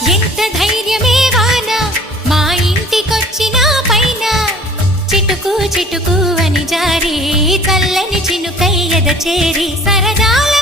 ఎంత ధైర్యమే వాన మా ఇంటికొచ్చిన పైన చిటుకు చిటుకు అని జారి చల్లని చినుకై ఎద చేరి సరదా